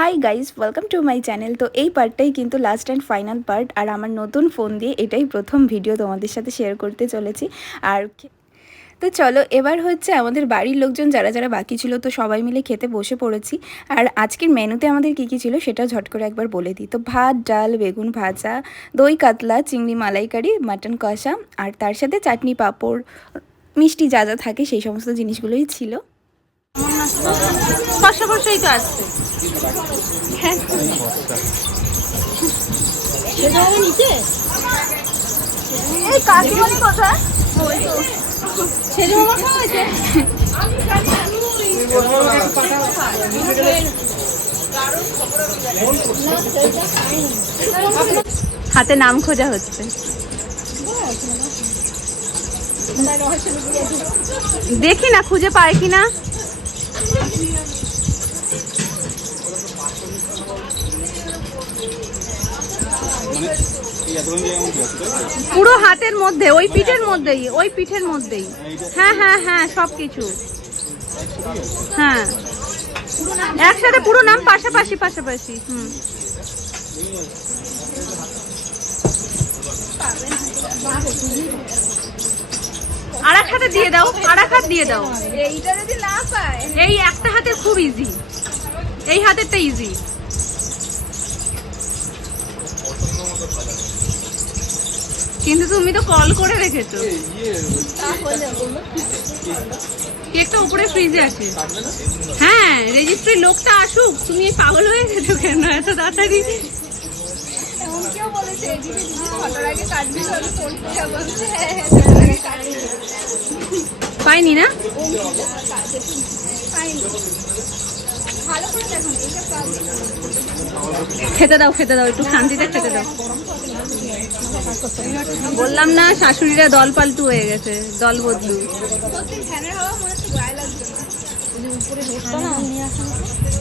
Hi guys, welcome to my channel. তো এই পার্টটাই কিন্তু লাস্ট অ্যান্ড ফাইনাল পার্ট, আর আমার নতুন ফোন দিয়ে এটাই প্রথম ভিডিও তোমাদের সাথে শেয়ার করতে চলেছি। আর তো চলো, এবার হচ্ছে আমাদের বাড়ির লোকজন যারা যারা বাকি ছিল তো সবাই মিলে খেতে বসে পড়েছি। আর আজকের মেনুতে আমাদের কী কী ছিল সেটা ঝট করে একবার বলে দিই। তো ভাত, ডাল, বেগুন ভাজা, দই কাতলা, চিংড়ি মালাইকারি, মাটন কষা, আর তার সাথে চাটনি, পাঁপড়, মিষ্টি যা যা থাকে সেই সমস্ত জিনিসগুলোই ছিল। পাশাপাশিই তো আসছে। হ্যাঁ সেটা হবে নিচে। এই কাকিমণি কোথায়? ওই তো ছেলে মামা খাওয়া হয়েছে। হাতে নাম খোঁজা হচ্ছে। দেখি না খুঁজে পায় কিনা। পুরো হাতের মধ্যে, ওই পিঠের মধ্যেই, ওই পিঠের মধ্যেই। হ্যাঁ হ্যাঁ হ্যাঁ সবকিছু। হ্যাঁ একসাথে পুরো নাম পাশাপাশি পাশাপাশি। আর এক হাতে দিয়ে দাও, আর এক হাত দিয়ে দাও। এইটা যদি না পায়, এই একটা হাতে খুব ইজি, এই হাতেরটা ইজি। কিন্তু তুমি তো কল করে রেখেছো। কেকটা উপরে ফ্রিজে আছে। হ্যাঁ রেজিস্ট্রি লোকটা আসুক। তুমি পাগল হয়ে গেছো কেন এত তাড়াতাড়ি? পাইনি না? খেতে দাও, খেতে দাও, একটু শান্তিতে খেতে দাও। বললাম না শাশুড়িরা দল পাল্টু হয়ে গেছে, দল বদলু।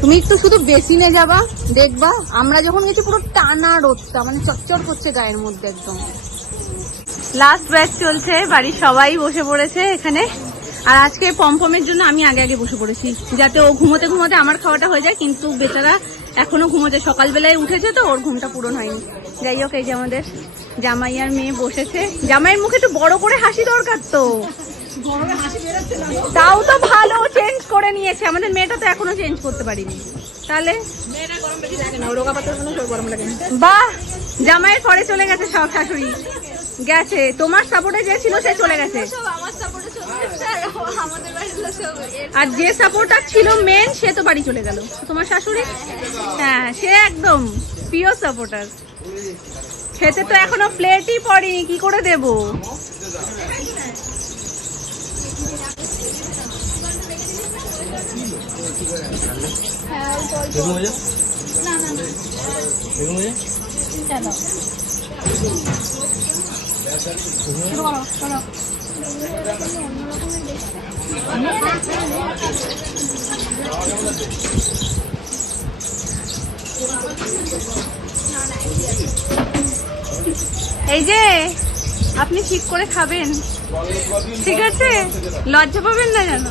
তুমি একটু শুধু বেসিনে যাবা, দেখবা আমরা যখন গেছি পুরো টানা রোদটা, মানে চচ্চর করছে গায়ের মধ্যে একদম। লাস্ট ব্যাচ চলছে, বাড়ির সবাই বসে পড়েছে এখানে। আর আজকে পমপমের জন্য আমি আগে আগে বসে পড়েছি, যাতে ও ঘুমোতে ঘুমোতে আমার খাওয়াটা হয়ে যায়। কিন্তু বেচারা এখনো ঘুমোচ্ছে, সকালবেলায় উঠেছে তো ওর ঘুমটা পূরণ হয়নি। যাই হোক, এই যে আমাদের জামাই আর মেয়ে বসেছে। জামাইয়ের মুখে একটু বড় করে হাসি দরকার তো। তাও তো ভালো, চেঞ্জ করে নিয়েছে। আমাদের মেয়েটা তো এখনো চেঞ্জ করতে পারিনি। তাহলে বাহ, জামাইয়ের পরে চলে গেছে সব শাশুড়ি গেছে। তোমার সাপোর্টে যে ছিল সে চলে গেছে, আর যে সাপোর্টার ছিল মেন সে তো বাড়ি চলে গেল। তোমার শাশুড়ি, হ্যাঁ সে একদম প্রিয় সাপোর্টার। খেতে তো এখনো প্লেটই পড়েনি, কি করে দেবো? এই যে আপনি ঠিক করে খাবেন, ঠিক আছে? লজ্জা পাবেন না যেন।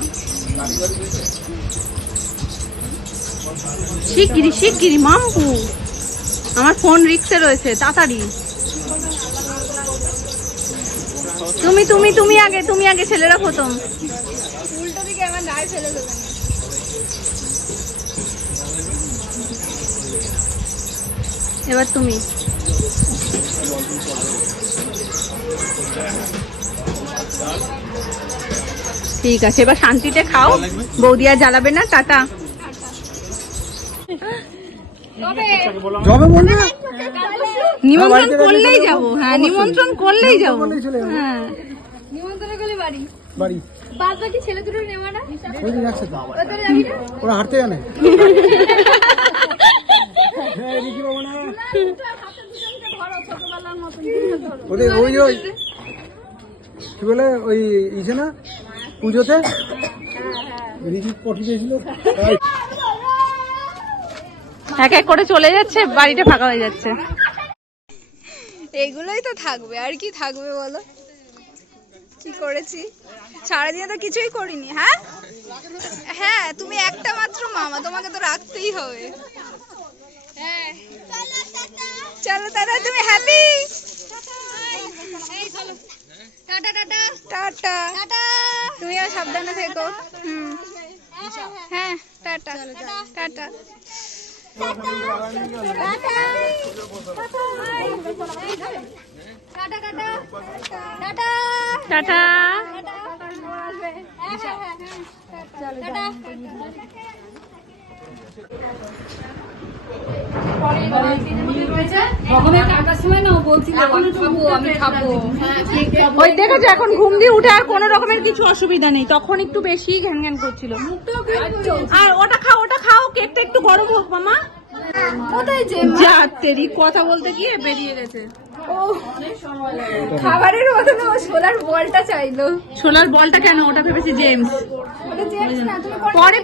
শিগগিরি শিগগিরি মাম্পু, আমার ফোন রিক্সে রয়েছে, তাড়াতাড়ি। তুমি তুমি তুমি আগে, তুমি আগে, ছেলেরা প্রথম। উল্টো দিকে আমার দাঁড় ফেলে দেবেন। এবার তুমি। ঠিক আছে, এবার শান্তিতে খাও, বৌদি আর জ্বালাবে না। টাটা। নিমন্ত্রণ করলেই যাবো। হ্যাঁ নিমন্ত্রণ করলেই যাবো। হ্যাঁ নিমন্ত্রণ করলে বাড়ি বাড়ি। বাদ বাকি ছেলে দুটো নেওয়া না, ওরা হাঁটতে জানে। ওই কি বলে ওই ইসে না পুজোতে এক এক করে চলে যাচ্ছে, বাড়িটা ফাঁকা হয়ে যাচ্ছে। এগুলোই তো থাকবে, আর কি থাকবে বলো? কি করেছি সারাদিনে? তো কিছুই করিনি। হ্যাঁ হ্যাঁ, তুমি একটা মাত্র মামা, তোমাকে তো রাখতেই হবে। চলো দাদা, তুমি হ্যাপি? টাটা। তুমিও সাবধানে থেকো। হ্যাঁ, টাটা টাটা। টাটা। ওই দেখেছো এখন ঘুম দিয়ে উঠে আর কোনো রকমের কিছু অসুবিধা নেই, তখন একটু বেশি ঘ্যান ঘ্যান করছিল। আর ওটা খাও, কেকটা একটু গরম হোক মামা। কোথায় যে যা তেরি, কথা বলতে গিয়ে বেরিয়ে গেছে। ও খাবারের মতন ও সোলার বলটা চাইলো। সোলার বলটা কেন? ওটা ভেবেছি জেমস। ওটা জেমস না, তুমি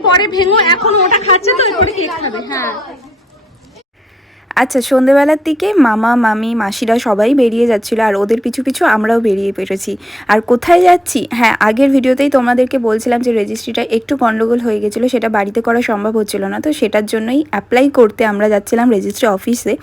পরে ভেঙো, এখন ওটা খাচ্ছে তো এরপরে কেক খাবে। হ্যাঁ আচ্ছা, সন্ধেবেলার দিকে মামা মামি মাসিরা সবাই বেরিয়ে যাচ্ছিলো আর ওদের পিছু পিছু আমরাও বেরিয়ে পেরেছি। আর কোথায় যাচ্ছি? হ্যাঁ, আগের ভিডিওতেই তোমাদেরকে বলছিলাম যে রেজিস্ট্রিটা একটু গন্ডগোল হয়ে গেছিলো, সেটা বাড়িতে করা সম্ভব হচ্ছিল না, তো সেটার জন্যই অ্যাপ্লাই করতে আমরা যাচ্ছিলাম রেজিস্ট্রি অফিসে।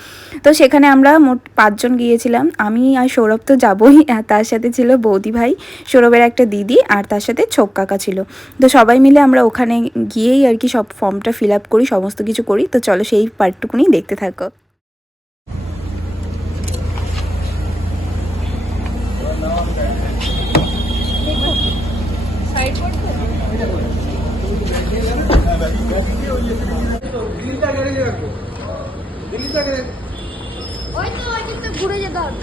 তো সেখানে আমরা মোট 5 জন গিয়েছিলাম। আমি আর সৌরভ তো যাবোই, আর তার সাথে ছিল বৌদি ভাই, সৌরভের একটা দিদি, আর তার সাথে ছোক কাকা ছিল। তো সবাই মিলে আমরা ওখানে গিয়েই আর কি সব ফর্মটা ফিল আপ করি, সমস্ত কিছু করি। তো চলো সেই পার্টটুকুনি দেখতে থাকো। ঘুরে যেতে হবে।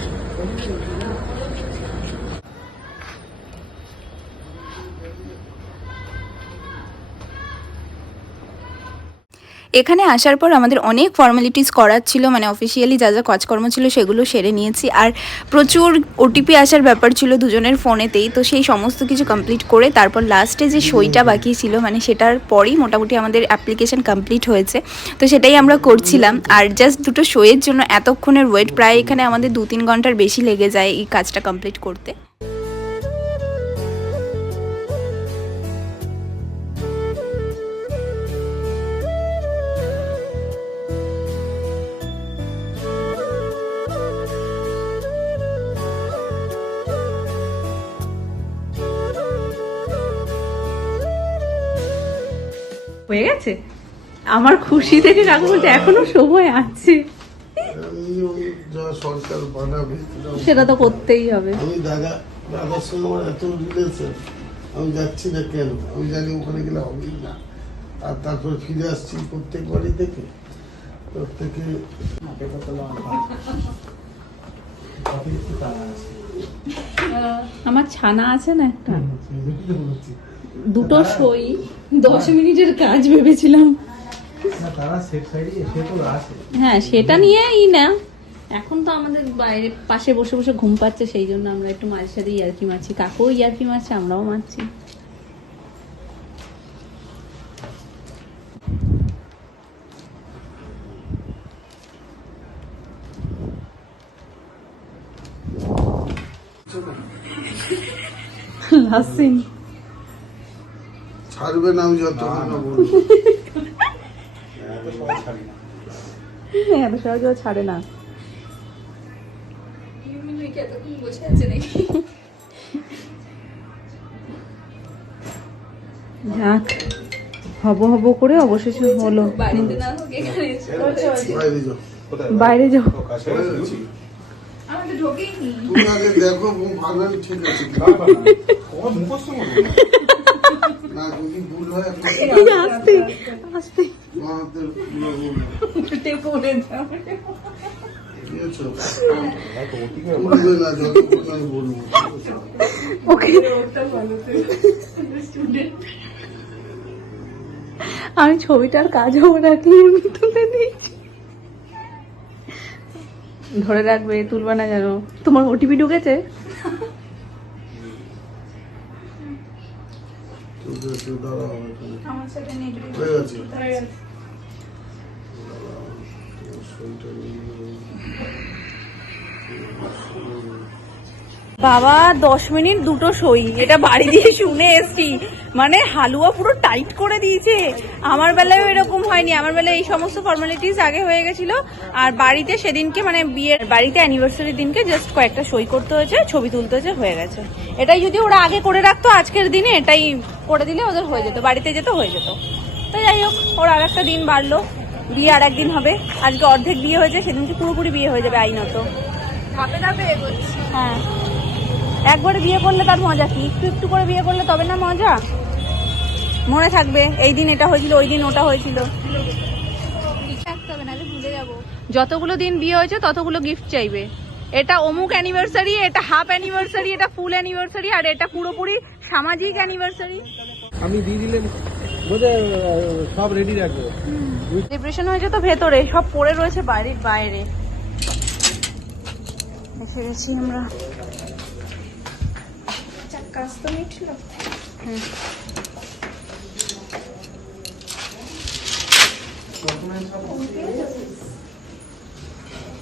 এখানে আসার পর আমাদের অনেক ফর্মালিটিস করার ছিল, মানে অফিসিয়ালি যা যা কাজকর্ম ছিল সেগুলো সেরে নিয়েছি। আর প্রচুর ওটিপি আসার ব্যাপার ছিল দুজনের ফোনেতেই, তো সেই সমস্ত কিছু কমপ্লিট করে তারপর লাস্টে যে সইটা বাকি ছিল, মানে সেটার পরেই মোটামুটি আমাদের অ্যাপ্লিকেশন কমপ্লিট হয়েছে। তো সেটাই আমরা করছিলাম। আর জাস্ট দুটো সইয়ের জন্য এতক্ষণের ওয়েট, প্রায় এখানে আমাদের 2-3 ঘন্টার বেশি লেগে যায় এই কাজটা কমপ্লিট করতে। হয়ে গেছে। আমার খুশি থেকে কাকু বলতে এখনো সময় আছে, সরকার বানাবে সেটা তো করতেই হবে। আমি দাদার সঙ্গে আমার এত রিলেশন, আমি যাচ্ছি না কেন? আমি জানি ওখানে গেলে হবেই না। আর তারপরে ফিরে আসছি প্রত্যেক বাড়ি থেকে আমার ছানা আছে না একটা, দুটো সই 10 মিনিটের কাজ ভেবেছিলাম। হ্যাঁ সেটা নিয়েই না, এখন তো আমাদের বাইরে পাশে বসে বসে ঘুম পাচ্ছে, সেই জন্য আমরা একটু মাঝে সাথে ইয়ার্কি মারছি। কাকুও ইয়ার্কি মারছে, আমরাও মারছি। লাসিন ছাড়বে না, আমি যত বলবো। এত সহজে ছাড়ে না। যাক, হব করে অবশেষে হলো। বাইরে যাও। তুমি আগে দেখো ভালো, ঠিক আছে না? যদি ভুল হয় আস্তে আস্তে আমি ছবিটার কাজও রাখি, তুলে দিয়েছি। ধরে রাখবে, তুলবা না যেন। তোমার ওটিপি ঢুকেছে? বাবা 10 মিনিট দুটো সই, এটা বাড়ি দিয়ে শুনে এসছি। মানে হালুয়া পুরো টাইট করে দিয়েছে। আমার বেলায়ও এরকম হয়নি, আমার বেলায় এই সমস্ত ফর্মালিটিস আগে হয়ে গেছিল। আর বাড়িতে সেদিনকে মানে বিয়ের বাড়িতে অ্যানিভার্সারির দিনকে জাস্ট কয়েকটা সই করতে হয়েছে, ছবি তুলতে হয়েছে, হয়ে গেছে। এটাই যদি ওরা আগে করে রাখতো আজকের দিনে, এটাই করে দিলে ওদের হয়ে যেত, বাড়িতে যেত, হয়ে যেত। তো যাই হোক, ওর আর একটা দিন বাড়লো, বিয়ে আর একদিন হবে। আজকে অর্ধেক বিয়ে হয়েছে, সেদিনকে পুরোপুরি বিয়ে হয়ে যাবে আইনত। ধাপে ধাপে এগোচ্ছি। হ্যাঁ, একবারে বিয়ে করলে তার মজা কি, একটু একটু করে বিয়ে করলে তবে না মজা। মনে থাকবে এই দিন এটা হয়েছিল, ওই দিন ওটা হয়েছিল। লিখে রাখতে হবে, নাহলে ভুলে যাবো। যতগুলো দিন বিয়ে হয়েছে ততগুলো গিফট চাইবে। এটা অমুক অ্যানিভার্সারি, এটা হাফ অ্যানিভার্সারি, এটা ফুল অ্যানিভার্সারি, আর এটা পুরোপুরি সামাজিক অ্যানিভার্সারি। আমি দিয়ে দিলেন বোধহয় সব রেডি রাখবো। ডিপ্রেশন হয়েছে তো ভেতরে, সব পড়ে রয়েছে বাড়ির বাইরে। এসে গেছি আমরা। কাজ তো মিটল।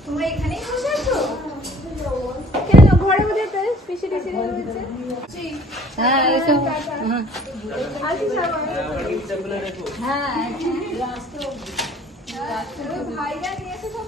তোমরা এখানেই বসে আছো? কেন ঘরে বসে পিসি টিসি রয়েছে? হ্যাঁ, এসব আসি সবাই। হ্যাঁ, ভাইরা নিয়ে এসে সব